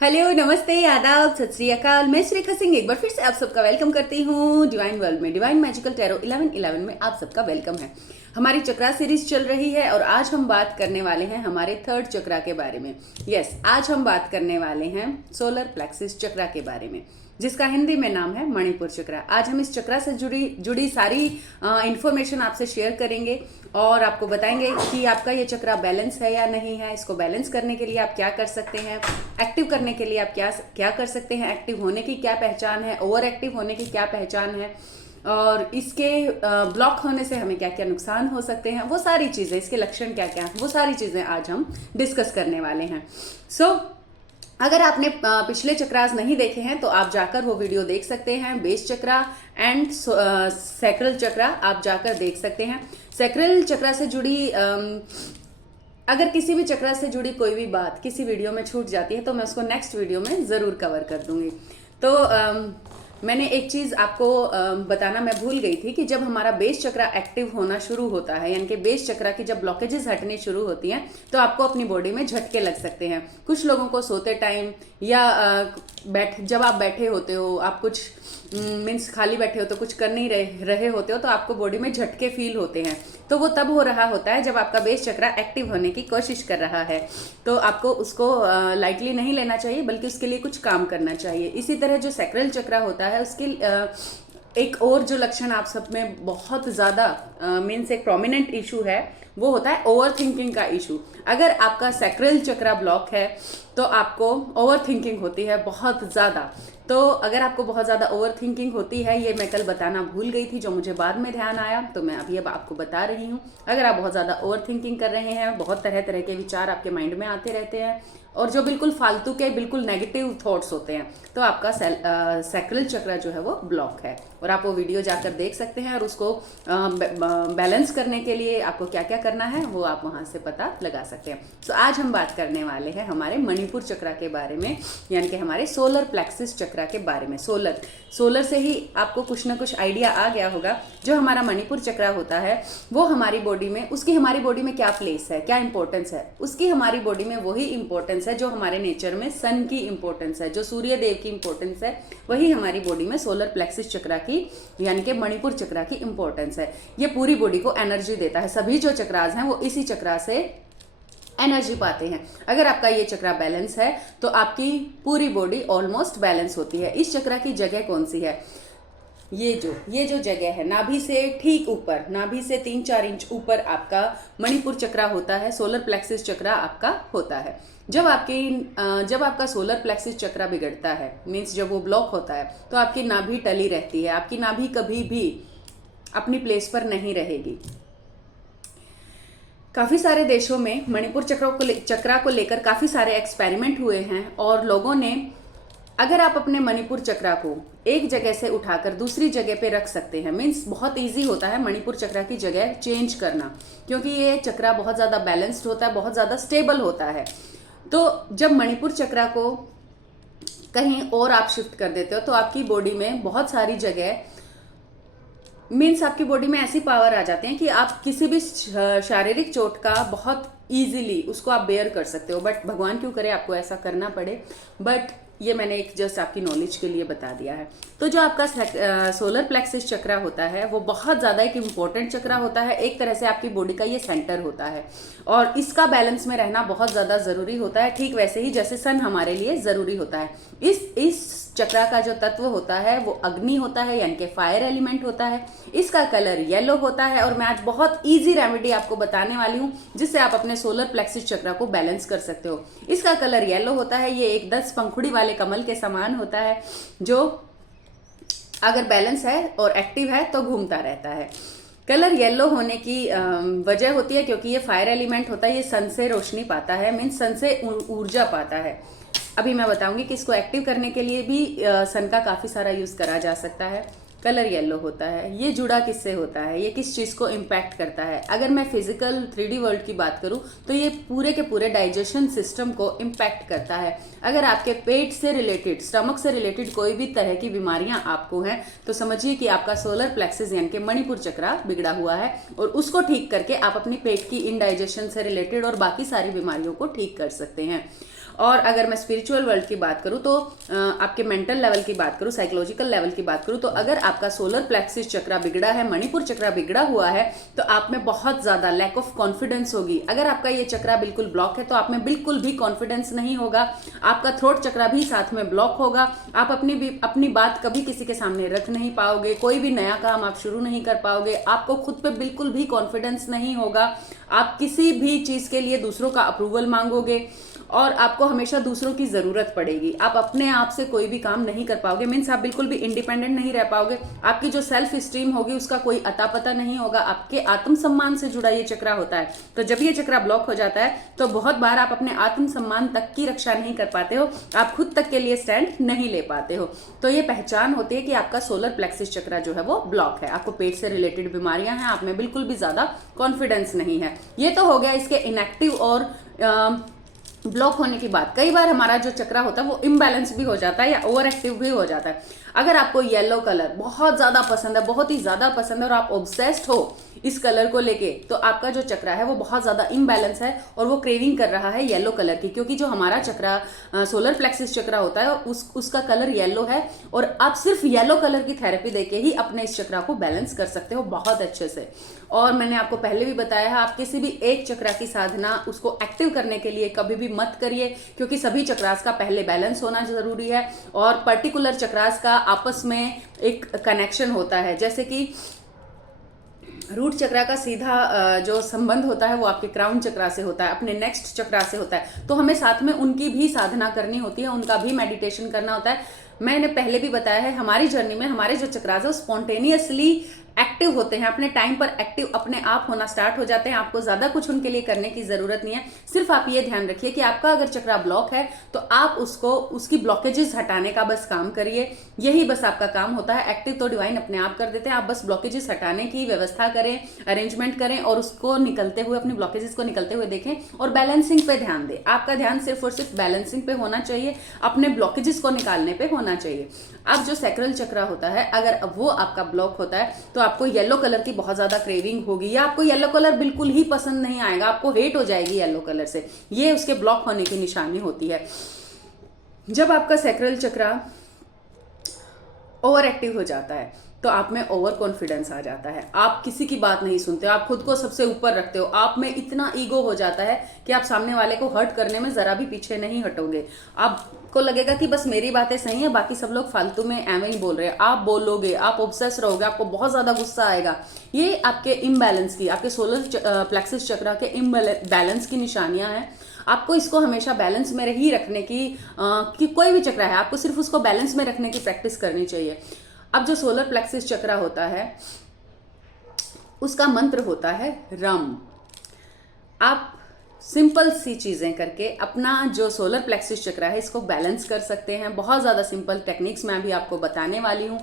Hello, नमस्ते, आदाब, सत श्री अकाल। मैं श्रेखा सिंह एक बार फिर से आप सबका वेलकम करती हूँ डिवाइन वर्ल्ड में। डिवाइन मैजिकल टैरो 1111 में आप सबका वेलकम है। हमारी चक्रा सीरीज चल रही है और आज हम बात करने वाले हैं हमारे थर्ड चक्रा के बारे में। यस, आज हम बात करने वाले हैं सोलर प्लेक्सिस चक्रा के बारे में, जिसका हिंदी में नाम है मणिपुर चक्रा। आज हम इस चक्रा से जुड़ी सारी इंफॉर्मेशन आपसे शेयर करेंगे और आपको बताएंगे कि आपका ये चक्रा बैलेंस है या नहीं है। इसको बैलेंस करने के लिए आप क्या कर सकते हैं, एक्टिव करने के लिए आप क्या कर सकते हैं, एक्टिव होने की क्या पहचान है, ओवर एक्टिव होने की क्या पहचान है, और इसके ब्लॉक होने से हमें क्या क्या नुकसान हो सकते हैं, वो सारी चीज़ें, इसके लक्षण क्या क्या हैं, वो सारी चीज़ें आज हम डिस्कस करने वाले हैं। अगर आपने पिछले चक्रास नहीं देखे हैं तो आप जाकर वो वीडियो देख सकते हैं। बेस चक्रा एंड सैक्रल चक्रा आप जाकर देख सकते हैं। सैक्रल चक्रा से जुड़ी अगर किसी भी चक्रा से जुड़ी कोई भी बात किसी वीडियो में छूट जाती है तो मैं उसको नेक्स्ट वीडियो में ज़रूर कवर कर दूंगी। तो मैंने एक चीज़ आपको बताना मैं भूल गई थी कि जब हमारा बेस चक्रा एक्टिव होना शुरू होता है, यानी कि बेस चक्रा की जब ब्लॉकेजेस हटनी शुरू होती हैं तो आपको अपनी बॉडी में झटके लग सकते हैं। कुछ लोगों को सोते टाइम या जब आप बैठे होते हो, आप कुछ मीन्स खाली बैठे हो तो कुछ कर नहीं रहे होते हो तो आपको बॉडी में झटके फील होते हैं। तो वो तब हो रहा होता है जब आपका बेस चक्रा एक्टिव होने की कोशिश कर रहा है। तो आपको उसको लाइटली नहीं लेना चाहिए, बल्कि उसके लिए कुछ काम करना चाहिए। इसी तरह जो सैक्रल चक्रा होता है उसकी एक और जो लक्षण आप सब में बहुत ज़्यादा मीन्स एक प्रोमिनेंट इशू है, वो होता है ओवर थिंकिंग का इशू। अगर आपका सैक्रल चक्रा ब्लॉक है तो आपको ओवर थिंकिंग होती है बहुत ज़्यादा। तो अगर आपको बहुत ज़्यादा ओवर थिंकिंग होती है, ये मैं कल बताना भूल गई थी, जो मुझे बाद में ध्यान आया, तो मैं अभी अब आपको बता रही हूँ। अगर आप बहुत ज़्यादा ओवर थिंकिंग कर रहे हैं, बहुत तरह तरह के विचार आपके माइंड में आते रहते हैं और जो बिल्कुल फालतू के बिल्कुल नेगेटिव थॉट्स होते हैं, तो आपका सैक्रल चक्रा जो है वो ब्लॉक है। और आप वो वीडियो जाकर देख सकते हैं और उसको बैलेंस करने के लिए आपको क्या क्या करना है वो आप वहाँ से पता लगा सकते हैं। तो आज हम बात करने वाले हैं हमारे मणिपुर चक्रा के बारे में, यानी कि हमारे सोलर प्लेक्सिस चक्रा के बारे में। सोलर से ही आपको कुछ ना कुछ आइडिया आ गया होगा। जो हमारा मणिपुर चक्रा होता है वो हमारी बॉडी में, उसकी हमारी बॉडी में क्या प्लेस है, क्या इंपॉर्टेंस है, उसकी हमारी बॉडी में वही इंपॉर्टेंस है जो हमारे नेचर में सन की इंपॉर्टेंस है, जो सूर्य देव की इंपॉर्टेंस है, वही हमारी बॉडी में सोलर प्लेक्सिस चक्रा की यानी कि मणिपुर चक्रा की इंपॉर्टेंस है। ये पूरी बॉडी को एनर्जी देता है। सभी जो चक्रास हैं वो इसी चक्रा से एनर्जी पाते हैं। अगर आपका ये चक्रा बैलेंस है तो आपकी पूरी बॉडी ऑलमोस्ट बैलेंस होती है। इस चक्रा की जगह कौन सी है? ये जो जगह है, नाभि से ठीक ऊपर, नाभि से 3-4 इंच ऊपर आपका मणिपुर चक्रा होता है। सोलर प्लेक्सिस चक्रा आपका होता है। जब आपका सोलर प्लेक्सिस चक्रा बिगड़ता है, मीन्स जब वो ब्लॉक होता है, तो आपकी नाभि टली रहती है। आपकी नाभि कभी भी अपनी प्लेस पर नहीं रहेगी। काफ़ी सारे देशों में मणिपुर चक्रा को लेकर काफ़ी सारे एक्सपेरिमेंट हुए हैं और लोगों ने, अगर आप अपने मणिपुर चक्रा को एक जगह से उठाकर दूसरी जगह पे रख सकते हैं, मीन्स बहुत इजी होता है मणिपुर चक्रा की जगह चेंज करना, क्योंकि ये चक्रा बहुत ज़्यादा बैलेंस्ड होता है, बहुत ज़्यादा स्टेबल होता है। तो जब मणिपुर चक्रा को कहीं और आप शिफ्ट कर देते हो तो आपकी बॉडी में बहुत सारी जगह, मीन्स आपकी बॉडी में ऐसी पावर आ जाती है कि आप किसी भी शारीरिक चोट का बहुत इजीली उसको आप बेयर कर सकते हो। बट भगवान क्यों करे आपको ऐसा करना पड़े, बट ये मैंने एक जस्ट आपकी नॉलेज के लिए बता दिया है। तो जो आपका सोलर प्लेक्सिस चक्रा होता है वो बहुत ज़्यादा एक इम्पोर्टेंट चक्रा होता है। एक तरह से आपकी बॉडी का ये सेंटर होता है और इसका बैलेंस में रहना बहुत ज़्यादा ज़रूरी होता है, ठीक वैसे ही जैसे सन हमारे लिए ज़रूरी होता है। इस चक्रा का जो तत्व होता है वो अग्नि होता है, यानी कि फायर एलिमेंट होता है। इसका कलर येलो होता है और मैं आज बहुत ईजी रेमेडी आपको बताने वाली हूँ जिससे आप अपने सोलर प्लेक्सिस चक्रा को बैलेंस कर सकते हो। इसका कलर येलो होता है। ये एक 10 पंखुड़ी वाले कमल के समान होता है, जो अगर बैलेंस है और एक्टिव है तो घूमता रहता है। कलर येलो होने की वजह होती है क्योंकि ये फायर एलिमेंट होता है, ये सन से रोशनी पाता है, मीन्स सन से ऊर्जा पाता है। अभी मैं बताऊंगी कि इसको एक्टिव करने के लिए भी सन का काफ़ी सारा यूज़ करा जा सकता है। कलर येलो होता है। ये जुड़ा किससे होता है, ये किस चीज़ को इम्पैक्ट करता है? अगर मैं फिजिकल 3D वर्ल्ड की बात करूं तो ये पूरे के पूरे डाइजेशन सिस्टम को इम्पैक्ट करता है। अगर आपके पेट से रिलेटेड, स्टमक से रिलेटेड कोई भी तरह की बीमारियां आपको हैं तो समझिए कि आपका सोलर प्लेक्सिस यानी कि मणिपुर चक्रा बिगड़ा हुआ है और उसको ठीक करके आप अपनी पेट की इनडाइजेशन से रिलेटेड और बाकी सारी बीमारियों को ठीक कर सकते हैं। और अगर मैं स्पिरिचुअल वर्ल्ड की बात करूं तो आपके मेंटल लेवल की बात करूं, साइकोलॉजिकल लेवल की बात करूं तो अगर आपका सोलर प्लेक्सिस चक्रा बिगड़ा है, मणिपुर चक्रा बिगड़ा हुआ है तो आप में बहुत ज्यादा लैक ऑफ कॉन्फिडेंस होगी। अगर आपका ये चक्रा बिल्कुल ब्लॉक है तो आप में बिल्कुल भी कॉन्फिडेंस नहीं होगा। आपका थ्रोट चक्रा भी साथ में ब्लॉक होगा। आप अपनी बात कभी किसी के सामने रख नहीं पाओगे, कोई भी नया काम आप शुरू नहीं कर पाओगे, आपको खुद पे बिल्कुल भी कॉन्फिडेंस नहीं होगा। आप किसी भी चीज के लिए दूसरों का अप्रूवल मांगोगे और आपको हमेशा दूसरों की जरूरत पड़ेगी। आप अपने आप से कोई भी काम नहीं कर पाओगे, मीन्स आप बिल्कुल भी इंडिपेंडेंट नहीं रह पाओगे। आपकी जो सेल्फ स्टीम होगी उसका कोई अता पता नहीं होगा। आपके आत्मसम्मान से जुड़ा ये चक्रा होता है। तो जब ये चक्रा ब्लॉक हो जाता है तो बहुत बार आप अपने आत्मसम्मान तक की रक्षा नहीं कर पाते हो, आप खुद तक के लिए स्टैंड नहीं ले पाते हो। तो ये पहचान होती है कि आपका सोलर प्लेक्सिस चक्रा जो है वो ब्लॉक है। आपको पेट से रिलेटेड बीमारियां हैं, आप में बिल्कुल भी ज्यादा कॉन्फिडेंस नहीं है। ये तो हो गया इसके इनएक्टिव और ब्लॉक होने की बात। कई बार हमारा जो चक्रा होता है वो इम्बैलेंस भी हो जाता है या ओवर एक्टिव भी हो जाता है। अगर आपको येलो कलर बहुत ज्यादा पसंद है, बहुत ही ज्यादा पसंद है और आप ऑब्सेस्ड हो इस कलर को लेके, तो आपका जो चक्रा है वो बहुत ज्यादा इम्बैलेंस है और वो क्रेविंग कर रहा है येलो कलर की, क्योंकि जो हमारा चक्रा सोलर प्लेक्सिस चक्रा होता है उसका कलर येलो है और आप सिर्फ येलो कलर की थेरेपी देके ही अपने इस चक्रा को बैलेंस कर सकते हो बहुत अच्छे से। और मैंने आपको पहले भी बताया है, आप किसी भी एक चक्रा की साधना उसको एक्टिव करने के लिए कभी भी मत करिए, क्योंकि सभी चक्रास का पहले बैलेंस होना जरूरी है और पर्टिकुलर चक्रास का आपस में एक कनेक्शन होता है। जैसे कि रूट चक्रा का सीधा जो संबंध होता है वो आपके क्राउन चक्रा से होता है, अपने नेक्स्ट चक्रा से होता है। तो हमें साथ में उनकी भी साधना करनी होती है, उनका भी मेडिटेशन करना होता है। मैंने पहले भी बताया है, हमारी जर्नी में हमारे जो चक्रास है स्पॉन्टेनियसली एक्टिव होते हैं, अपने टाइम पर एक्टिव अपने आप होना स्टार्ट हो जाते हैं। आपको ज्यादा कुछ उनके लिए करने की जरूरत नहीं है। सिर्फ आप ये ध्यान रखिए कि आपका अगर चक्रा ब्लॉक है तो आप उसकी ब्लॉकेजेस हटाने का बस काम करिए। यही बस आपका काम होता है। एक्टिव तो डिवाइन अपने आप कर देते हैं, आप बस ब्लॉकेजेस हटाने की व्यवस्था करें, अरेंजमेंट करें और उसको निकलते हुए, अपनी ब्लॉकेजेस को निकलते हुए देखें और बैलेंसिंग पे ध्यान दें। आपका ध्यान सिर्फ और सिर्फ बैलेंसिंग पे होना चाहिए, अपने ब्लॉकेजेस को निकालने पे होना चाहिए। अब जो सैक्रल चक्रा होता है, अगर वो आपका ब्लॉक होता है तो आपको येलो कलर की बहुत ज्यादा क्रेविंग होगी या आपको येलो कलर बिल्कुल ही पसंद नहीं आएगा, आपको हेट हो जाएगी येलो कलर से। ये उसके ब्लॉक होने की निशानी होती है। जब आपका सैक्रल चक्रा ओवर एक्टिव हो जाता है तो आप में ओवर कॉन्फिडेंस आ जाता है। आप किसी की बात नहीं सुनते, आप खुद को सबसे ऊपर रखते हो, आप में इतना ईगो हो जाता है कि आप सामने वाले को हर्ट करने में जरा भी पीछे नहीं हटोगे। आपको लगेगा कि बस मेरी बातें सही है, बाकी सब लोग फालतू में एवं ही बोल रहे हैं। आप बोलोगे, आप ऑब्सेस रहोगे, आपको बहुत ज्यादा गुस्सा आएगा। ये आपके इम्बैलेंस की, आपके सोलर प्लेक्सिस चक्रा के इम्बैलेंस की निशानियां हैं। आपको इसको हमेशा बैलेंस में ही रखने की कोई भी चक्रा है, आपको सिर्फ उसको बैलेंस में रखने की प्रैक्टिस करनी चाहिए। अब जो सोलर प्लेक्सिस चक्रा होता है उसका मंत्र होता है रम। आप सिंपल सी चीजें करके अपना जो सोलर प्लेक्सिस चक्रा है इसको बैलेंस कर सकते हैं। बहुत ज्यादा सिंपल टेक्निक्स मैं अभी आपको बताने वाली हूँ।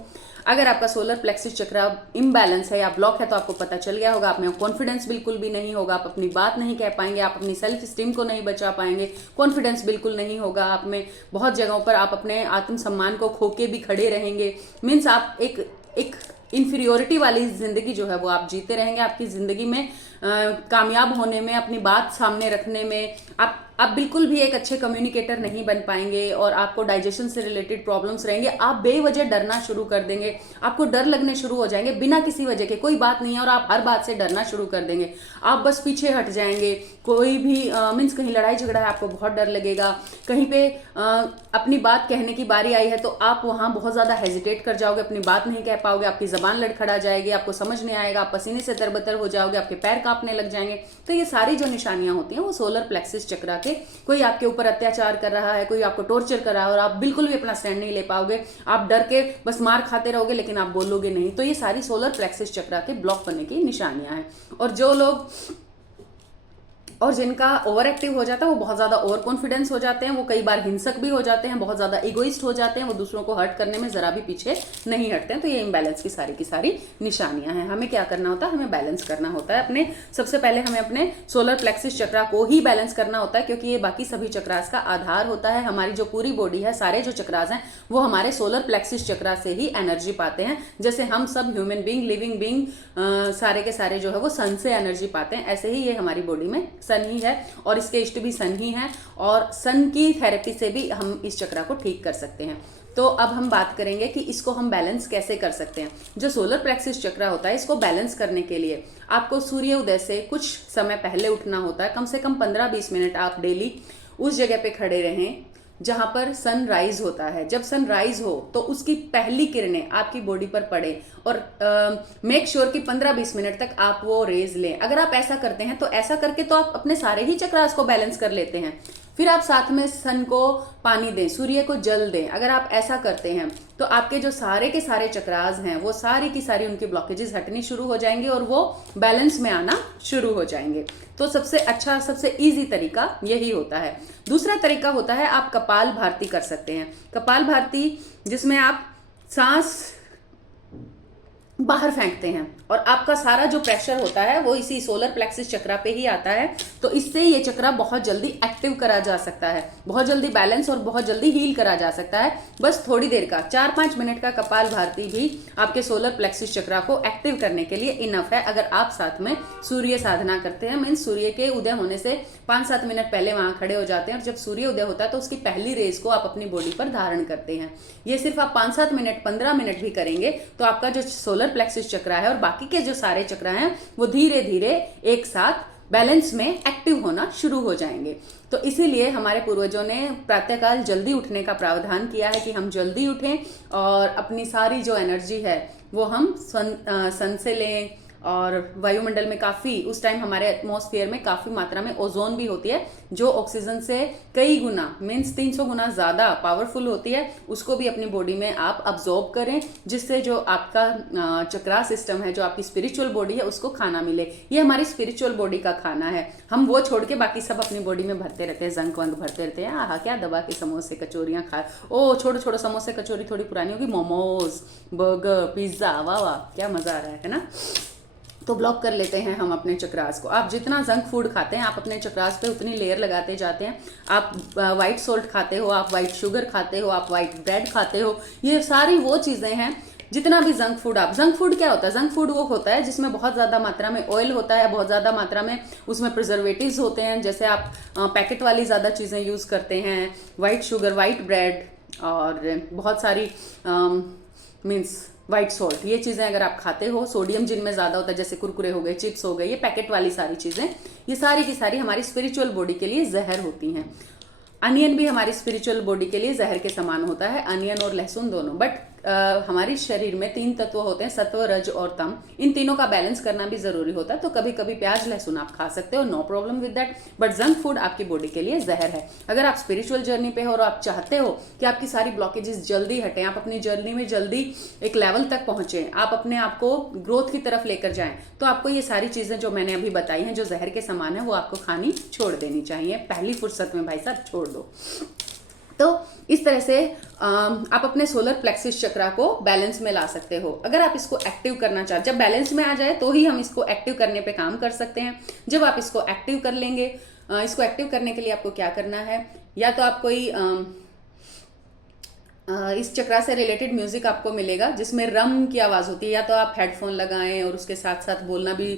अगर आपका सोलर प्लेक्सिस चक्रा इम्बैलेंस है या ब्लॉक है तो आपको पता चल गया होगा, आप में कॉन्फिडेंस बिल्कुल भी नहीं होगा, आप अपनी बात नहीं कह पाएंगे, आप अपनी सेल्फ स्टीम को नहीं बचा पाएंगे, कॉन्फिडेंस बिल्कुल नहीं होगा आप में। बहुत जगहों पर आप अपने आत्मसम्मान को खो के भी खड़े रहेंगे। मीन्स आप एक इन्फीरियोरिटी वाली जिंदगी जो है वो आप जीते रहेंगे। आपकी जिंदगी में कामयाब होने में, अपनी बात सामने रखने में आप बिल्कुल भी एक अच्छे कम्युनिकेटर नहीं बन पाएंगे और आपको डाइजेशन से रिलेटेड प्रॉब्लम्स रहेंगे। आप बेवजह डरना शुरू कर देंगे, आपको डर लगने शुरू हो जाएंगे बिना किसी वजह के। कोई बात नहीं है और आप हर बात से डरना शुरू कर देंगे। आप बस पीछे हट जाएंगे। कोई भी मीन्स कहीं लड़ाई झगड़ा है, आपको बहुत डर लगेगा। कहीं पे अपनी बात कहने की बारी आई है तो आप वहां बहुत ज्यादा हेजिटेट कर जाओगे, अपनी बात नहीं कह पाओगे, आपकी जबान लड़खड़ा जाएगी, आपको समझ नहीं आएगा, आप पसीने से तरबतर हो जाओगे, आपके पैर कांपने लग जाएंगे। तो ये सारी जो निशानियां होती हैं वो सोलर प्लेक्सिस चक्रा के, कोई आपके ऊपर अत्याचार कर रहा है, कोई आपको टॉर्चर कर रहा है और आप बिल्कुल भी अपना स्टैंड नहीं ले पाओगे, आप डर के बस मार खाते रहोगे लेकिन आप बोलोगे नहीं। तो ये सारी सोलर प्लेक्सिस चक्रा के ब्लॉक होने की निशानियां हैं। और जो लोग और जिनका ओवर एक्टिव हो जाता है वो बहुत ज्यादा ओवर कॉन्फिडेंस हो जाते हैं, वो कई बार हिंसक भी हो जाते हैं, बहुत ज्यादा इगोइस्ट हो जाते हैं, वो दूसरों को हर्ट करने में जरा भी पीछे नहीं हटते हैं। तो ये इम्बैलेंस की सारी निशानियां हैं। हमें क्या करना होता है, हमें बैलेंस करना होता है अपने। सबसे पहले हमें अपने सोलर प्लेक्सिस चक्रा को ही बैलेंस करना होता है, क्योंकि ये बाकी सभी चक्रास का आधार होता है। हमारी जो पूरी बॉडी है, सारे जो चक्रास हैं वो हमारे सोलर प्लेक्सिस चक्रा से ही एनर्जी पाते हैं। जैसे हम सब ह्यूमन बींग, लिविंग बींग सारे के सारे जो है वो सन से एनर्जी पाते हैं, ऐसे ही ये हमारी बॉडी में सन ही है और इसके इष्ट भी सन ही है, और सन की थेरेपी से भी हम इस चक्रा को ठीक कर सकते हैं। तो अब हम बात करेंगे कि इसको हम बैलेंस कैसे कर सकते हैं। जो सोलर प्लेक्सिस चक्रा होता है, इसको बैलेंस करने के लिए आपको सूर्य उदय से कुछ समय पहले उठना होता है। कम से कम 15-20 मिनट आप डेली उस जगह पे खड़े रहें जहां पर सनराइज होता है। जब सनराइज हो तो उसकी पहली किरणें आपकी बॉडी पर पड़े, और मेक श्योर कि 15-20 मिनट तक आप वो रेज लें। अगर आप ऐसा करते हैं तो ऐसा करके तो आप अपने सारे ही चक्रास को बैलेंस कर लेते हैं। फिर आप साथ में सन को पानी दें, सूर्य को जल दें। अगर आप ऐसा करते हैं तो आपके जो सारे के सारे चक्रास हैं वो सारी की सारी उनकी ब्लॉकेजेस हटनी शुरू हो जाएंगे और वो बैलेंस में आना शुरू हो जाएंगे। तो सबसे अच्छा, सबसे इजी तरीका यही होता है। दूसरा तरीका होता है, आप कपाल भारती कर सकते हैं। कपाल भारती जिसमें आप सांस बाहर फेंकते हैं और आपका सारा जो प्रेशर होता है वो इसी सोलर प्लेक्सिस चक्रा पे ही आता है। तो इससे ये चक्रा बहुत जल्दी एक्टिव करा जा सकता है, बहुत जल्दी बैलेंस और बहुत जल्दी हील करा जा सकता है। बस थोड़ी देर का 4-5 मिनट का कपाल भारती भी आपके सोलर प्लेक्सिस चक्रा को एक्टिव करने के लिए इनफ है। अगर आप साथ में सूर्य साधना करते हैं, मीन्स सूर्य के उदय होने से 5-7 मिनट पहले वहां खड़े हो जाते हैं और जब सूर्य उदय होता है तो उसकी पहली रेज को आप अपनी बॉडी पर धारण करते हैं। ये सिर्फ आप 5-7 मिनट, 15 मिनट भी करेंगे तो आपका जो सोलर प्लेक्सिस चक्रा है और बाकी के जो सारे चक्र हैं वो धीरे धीरे एक साथ बैलेंस में एक्टिव होना शुरू हो जाएंगे। तो इसीलिए हमारे पूर्वजों ने प्रातःकाल जल्दी उठने का प्रावधान किया है कि हम जल्दी उठें और अपनी सारी जो एनर्जी है वो हम सन से लें। और वायुमंडल में काफी उस टाइम हमारे एटमॉस्फेयर में काफी मात्रा में ओजोन भी होती है जो ऑक्सीजन से कई गुना, मीन्स 300 गुना ज्यादा पावरफुल होती है। उसको भी अपनी बॉडी में आप अब्जॉर्ब करें, जिससे जो आपका चक्रा सिस्टम है, जो आपकी स्पिरिचुअल बॉडी है, उसको खाना मिले। ये हमारी स्पिरिचुअल बॉडी का खाना है। हम वो छोड़ के बाकी सब अपनी बॉडी में भरते रहते हैं, जंक वंक भरते रहते हैं। आहा क्या दबा के समोसे कचोरियां खा, ओ छोड़ो छोड़ो, समोसे कचोरी थोड़ी पुरानी होगी, मोमोज, बर्गर, पिज्जा, वाह वाह क्या मजा आ रहा है ना। तो ब्लॉक कर लेते हैं हम अपने चक्रास को। आप जितना जंक फूड खाते हैं, आप अपने चक्रास पे उतनी लेयर लगाते जाते हैं। आप व्हाइट सोल्ट खाते हो, आप व्हाइट शुगर खाते हो, आप व्हाइट ब्रेड खाते हो, ये सारी वो चीजें हैं। जितना भी जंक फूड जंक फूड क्या होता है? जंक फूड वो होता है जिसमें बहुत ज्यादा मात्रा में ऑयल होता है, बहुत ज्यादा मात्रा में उसमें प्रिजर्वेटिव्स होते हैं। जैसे आप पैकेट वाली ज्यादा चीजें यूज करते हैं, व्हाइट शुगर, व्हाइट ब्रेड और बहुत सारी मीन्स व्हाइट सॉल्ट, ये चीजें अगर आप खाते हो, सोडियम जिनमें ज्यादा होता है, जैसे कुरकुरे हो गए, चिप्स हो गए, ये पैकेट वाली सारी चीजें, ये सारी की सारी हमारी स्पिरिचुअल बॉडी के लिए जहर होती हैं। अनियन भी हमारी स्पिरिचुअल बॉडी के लिए जहर के समान होता है, अनियन और लहसुन दोनों। बट हमारे शरीर में 3 तत्व होते हैं, सत्व, रज और तम। इन तीनों का बैलेंस करना भी जरूरी होता है। तो कभी कभी प्याज लहसुन आप खा सकते हो, no problem with that, but junk food आपकी बॉडी के लिए जहर है। अगर आप स्पिरिचुअल जर्नी पे हो और आप चाहते हो कि आपकी सारी ब्लॉकेजेस जल्दी हटें, आप अपनी जर्नी में जल्दी एक लेवल तक पहुंचे, आप अपने आप को ग्रोथ की तरफ लेकर जाएं, तो आपको ये सारी चीजें जो मैंने अभी बताई हैं, जो जहर के समान है, वो आपको खानी छोड़ देनी चाहिए। पहली फुर्सत में भाई साहब छोड़ दो। तो इस तरह से आप अपने सोलर प्लेक्सिस चक्रा को बैलेंस में ला सकते हो। अगर आप इसको एक्टिव करना चाहते, जब बैलेंस में आ जाए तो ही हम इसको एक्टिव करने पे काम कर सकते हैं। जब आप इसको एक्टिव कर लेंगे, इसको एक्टिव करने के लिए आपको क्या करना है, या तो आप कोई इस चक्रा से रिलेटेड म्यूजिक आपको मिलेगा जिसमें रम की आवाज होती है, या तो आप हेडफोन लगाएं और उसके साथ साथ बोलना भी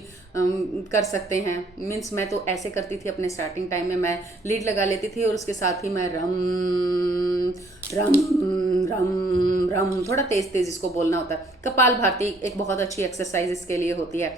कर सकते हैं। मीन्स मैं तो ऐसे करती थी अपने स्टार्टिंग टाइम में, मैं लीड लगा लेती थी और उसके साथ ही मैं रम रम रम रम, थोड़ा तेज तेज इसको बोलना होता है। कपाल भारती एक बहुत अच्छी एक्सरसाइज इसके लिए होती है।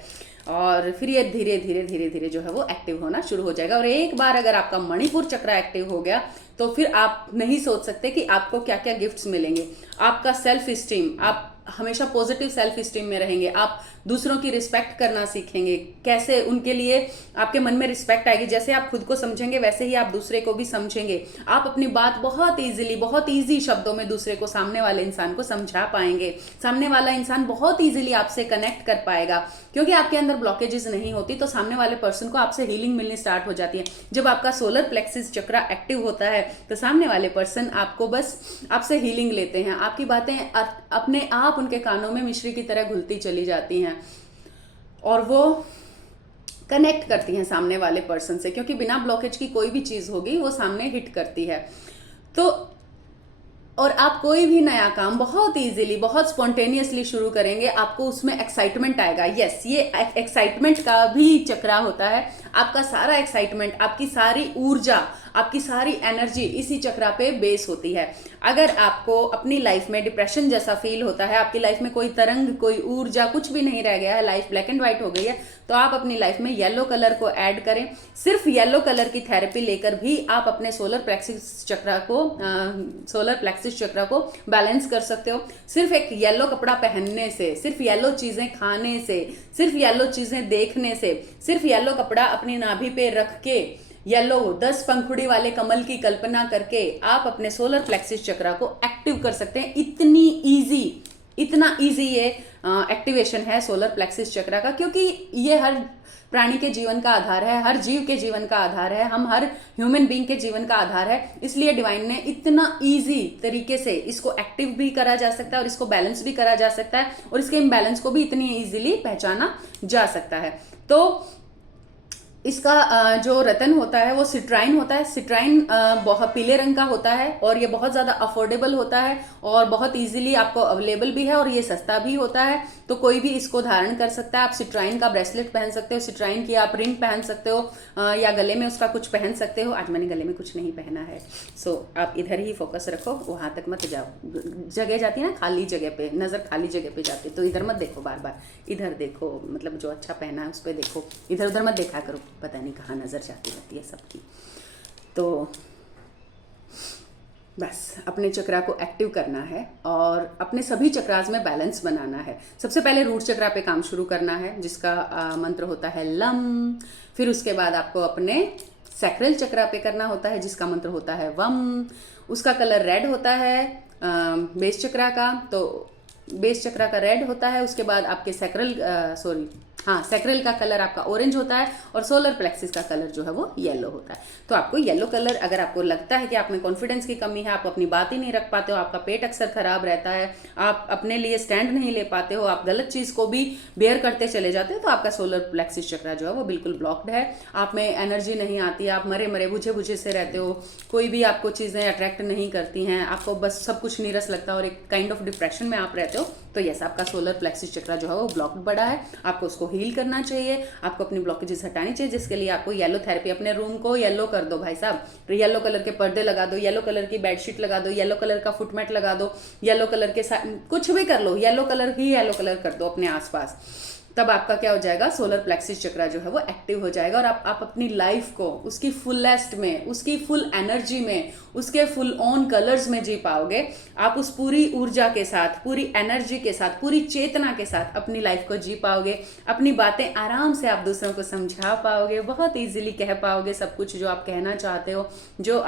और फिर ये धीरे धीरे धीरे धीरे जो है वो एक्टिव होना शुरू हो जाएगा। और एक बार अगर आपका मणिपुर चक्रा एक्टिव हो गया तो फिर आप नहीं सोच सकते कि आपको क्या क्या गिफ्ट्स मिलेंगे। आपका सेल्फ स्टीम, आप हमेशा पॉजिटिव सेल्फ स्टीम में रहेंगे। आप दूसरों की रिस्पेक्ट करना सीखेंगे, कैसे उनके लिए आपके मन में रिस्पेक्ट आएगी। जैसे आप खुद को समझेंगे वैसे ही आप दूसरे को भी समझेंगे। आप अपनी बात बहुत इजीली, बहुत इजी शब्दों में दूसरे को, सामने वाले इंसान को समझा पाएंगे। सामने वाला इंसान बहुत इजीली आपसे कनेक्ट कर पाएगा, क्योंकि आपके अंदर ब्लॉकेजेस नहीं होती तो सामने वाले पर्सन को आपसे हीलिंग मिलनी स्टार्ट हो जाती है। जब आपका सोलर प्लेक्सिस चक्रा एक्टिव होता है तो सामने वाले पर्सन आपको बस आपसे हीलिंग लेते हैं। आपकी बातें अपने आप उनके कानों में मिश्री की तरह घुलती चली जाती हैं और वो कनेक्ट करती हैं सामने वाले पर्सन से, क्योंकि बिना ब्लॉकेज की कोई भी चीज होगी वो सामने हिट करती है। तो और आप कोई भी नया काम बहुत इजीली, बहुत स्पॉन्टेनियसली शुरू करेंगे, आपको उसमें एक्साइटमेंट आएगा। यस, ये एक्साइटमेंट का भी चक्रा होता है। आपका सारा एक्साइटमेंट, आपकी सारी ऊर्जा, आपकी सारी एनर्जी इसी चक्रा पे बेस होती है। अगर आपको अपनी लाइफ में डिप्रेशन जैसा फील होता है, आपकी लाइफ में कोई तरंग, कोई ऊर्जा, कुछ भी नहीं रह गया है, लाइफ ब्लैक एंड व्हाइट हो गई है, तो आप अपनी लाइफ में येलो कलर को ऐड करें। सिर्फ येलो कलर की थेरेपी लेकर भी आप अपने सोलर प्लेक्सिस चक्र को बैलेंस कर सकते हो। सिर्फ एक येलो कपड़ा पहनने से, सिर्फ येलो चीजें खाने से, सिर्फ येलो चीजें देखने से, सिर्फ येलो कपड़ा अपनी नाभि पे रख के येलो 10 पंखुड़ी वाले कमल की कल्पना करके आप अपने सोलर प्लेक्सिस चक्र को एक्टिव कर सकते हैं। इतना इजी ये एक्टिवेशन है सोलर प्लेक्सिस चक्र का, क्योंकि ये हर प्राणी के जीवन का आधार है, हर जीव के जीवन का आधार है, हम हर ह्यूमन बीइंग के जीवन का आधार है। इसलिए डिवाइन ने इतना इजी तरीके से इसको एक्टिव भी करा जा सकता है और इसको बैलेंस भी करा जा सकता है, और इसके इम्बैलेंस को भी इतनी इजीली पहचाना जा सकता है। तो इसका जो रतन होता है वो सिट्राइन होता है। सिट्राइन बहुत पीले रंग का होता है और ये बहुत ज़्यादा अफोर्डेबल होता है और बहुत इजीली आपको अवेलेबल भी है, और ये सस्ता भी होता है, तो कोई भी इसको धारण कर सकता है। आप सिट्राइन का ब्रेसलेट पहन सकते हो, सिट्राइन की आप रिंग पहन सकते हो, या गले में उसका कुछ पहन सकते हो। आज मैंने गले में कुछ नहीं पहना है, सो आप इधर ही फोकस रखो, वहां तक मत जाओ। जगह जाती है ना खाली जगह पे, नज़र खाली जगह पे जाती है, तो इधर मत देखो, बार बार इधर देखो, मतलब जो अच्छा पहना है उस पर देखो, इधर उधर मत देखा करो, पता नहीं कहाँ नज़र जाती रहती है सबकी। तो बस अपने चक्रा को एक्टिव करना है और अपने सभी चक्रास में बैलेंस बनाना है। सबसे पहले रूट चक्रा पे काम शुरू करना है, जिसका मंत्र होता है लम। फिर उसके बाद आपको अपने सैक्रल चक्रा पे करना होता है, जिसका मंत्र होता है वम। उसका कलर रेड होता है बेस चक्रा का, तो बेस चक्रा का रेड होता है। उसके बाद आपके सैक्रल का कलर आपका ऑरेंज होता है और सोलर प्लेक्सिस का कलर जो है वो येलो होता है। तो आपको येलो कलर, अगर आपको लगता है कि आप में कॉन्फिडेंस की कमी है, आप अपनी बात ही नहीं रख पाते हो, आपका पेट अक्सर खराब रहता है, आप अपने लिए स्टैंड नहीं ले पाते हो, आप गलत चीज को भी बेयर करते चले जाते हो, तो आपका सोलर प्लेक्सिस चक्रा जो है वो बिल्कुल ब्लॉक्ड है। आप में एनर्जी नहीं आती, आप मरे मरे बुझे बुझे से रहते हो, कोई भी आपको चीजें अट्रैक्ट नहीं करती हैं, आपको बस सब कुछ नीरस लगता है और एक काइंड ऑफ डिप्रेशन में आप रहते हो, तो यस, आपका सोलर प्लेक्सिस चक्रा जो है वो ब्लॉक्ड पड़ा है। आपको उसको हील करना चाहिए, आपको अपनी ब्लॉकेजेस हटानी चाहिए, जिसके लिए आपको येलो थेरेपी, अपने रूम को येलो कर दो भाई साहब, तो येलो कलर के पर्दे लगा दो, येलो कलर की बेडशीट लगा दो, येलो कलर का फुटमेट लगा दो, येलो कलर के साथ कुछ भी कर लो, येलो कलर कर दो अपने आसपास। तब आपका क्या हो जाएगा, सोलर प्लेक्सिस चक्रा जो है वो एक्टिव हो जाएगा और आप अपनी लाइफ को उसकी फुलेस्ट में, उसकी फुल एनर्जी में, उसके फुल ऑन कलर्स में जी पाओगे। आप उस पूरी ऊर्जा के साथ, पूरी एनर्जी के साथ, पूरी चेतना के साथ अपनी लाइफ को जी पाओगे। अपनी बातें आराम से आप दूसरों को समझा पाओगे, बहुत इजीली कह पाओगे सब कुछ जो आप कहना चाहते हो, जो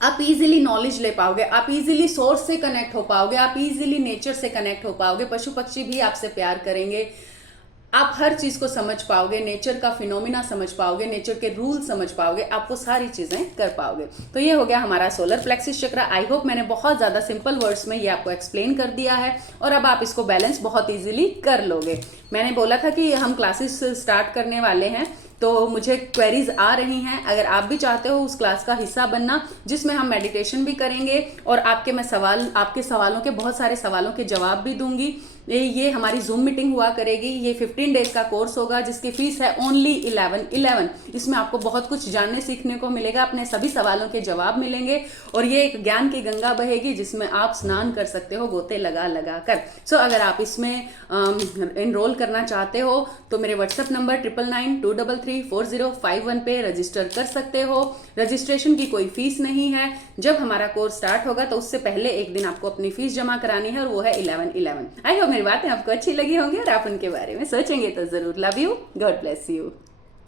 आप इजीली नॉलेज ले पाओगे, आप इजीली सोर्स से कनेक्ट हो पाओगे, आप इजीली नेचर से कनेक्ट हो पाओगे। पशु पक्षी भी आपसे प्यार करेंगे, आप हर चीज को समझ पाओगे, नेचर का फिनोमिना समझ पाओगे, नेचर के रूल समझ पाओगे, आप वो सारी चीजें कर पाओगे। तो ये हो गया हमारा solar plexus chakra. I hope मैंने बहुत ज्यादा सिंपल वर्ड्स में ये आपको एक्सप्लेन कर दिया है और अब आप इसको बैलेंस बहुत इजीली कर लोगे। मैंने बोला था कि हम क्लासेस स्टार्ट करने वाले हैं, तो मुझे क्वेरीज आ रही हैं। अगर आप भी चाहते हो उस क्लास का हिस्सा बनना, जिसमें हम मेडिटेशन भी करेंगे और आपके सवालों के, बहुत सारे सवालों के जवाब भी दूंगी। ये हमारी जूम मीटिंग हुआ करेगी। ये 15 डेज का कोर्स होगा, जिसकी फीस है ओनली 11। इसमें आपको बहुत कुछ जानने सीखने को मिलेगा, अपने सभी सवालों के जवाब मिलेंगे और ये एक ज्ञान की गंगा बहेगी, जिसमें आप स्नान कर सकते हो गोते लगा लगा कर। सो अगर आप इसमें एनरोल करना चाहते हो तो मेरे व्हाट्सएप नंबर 9992334051 पे रजिस्टर कर सकते हो। रजिस्ट्रेशन की कोई फीस नहीं है। जब हमारा कोर्स स्टार्ट होगा तो उससे पहले एक दिन आपको अपनी फीस जमा करानी है और वो है 11/11। आई होप मेरी बातें आपको अच्छी लगी होंगी और आप उनके बारे में सोचेंगे तो जरूर। Love you, God bless you.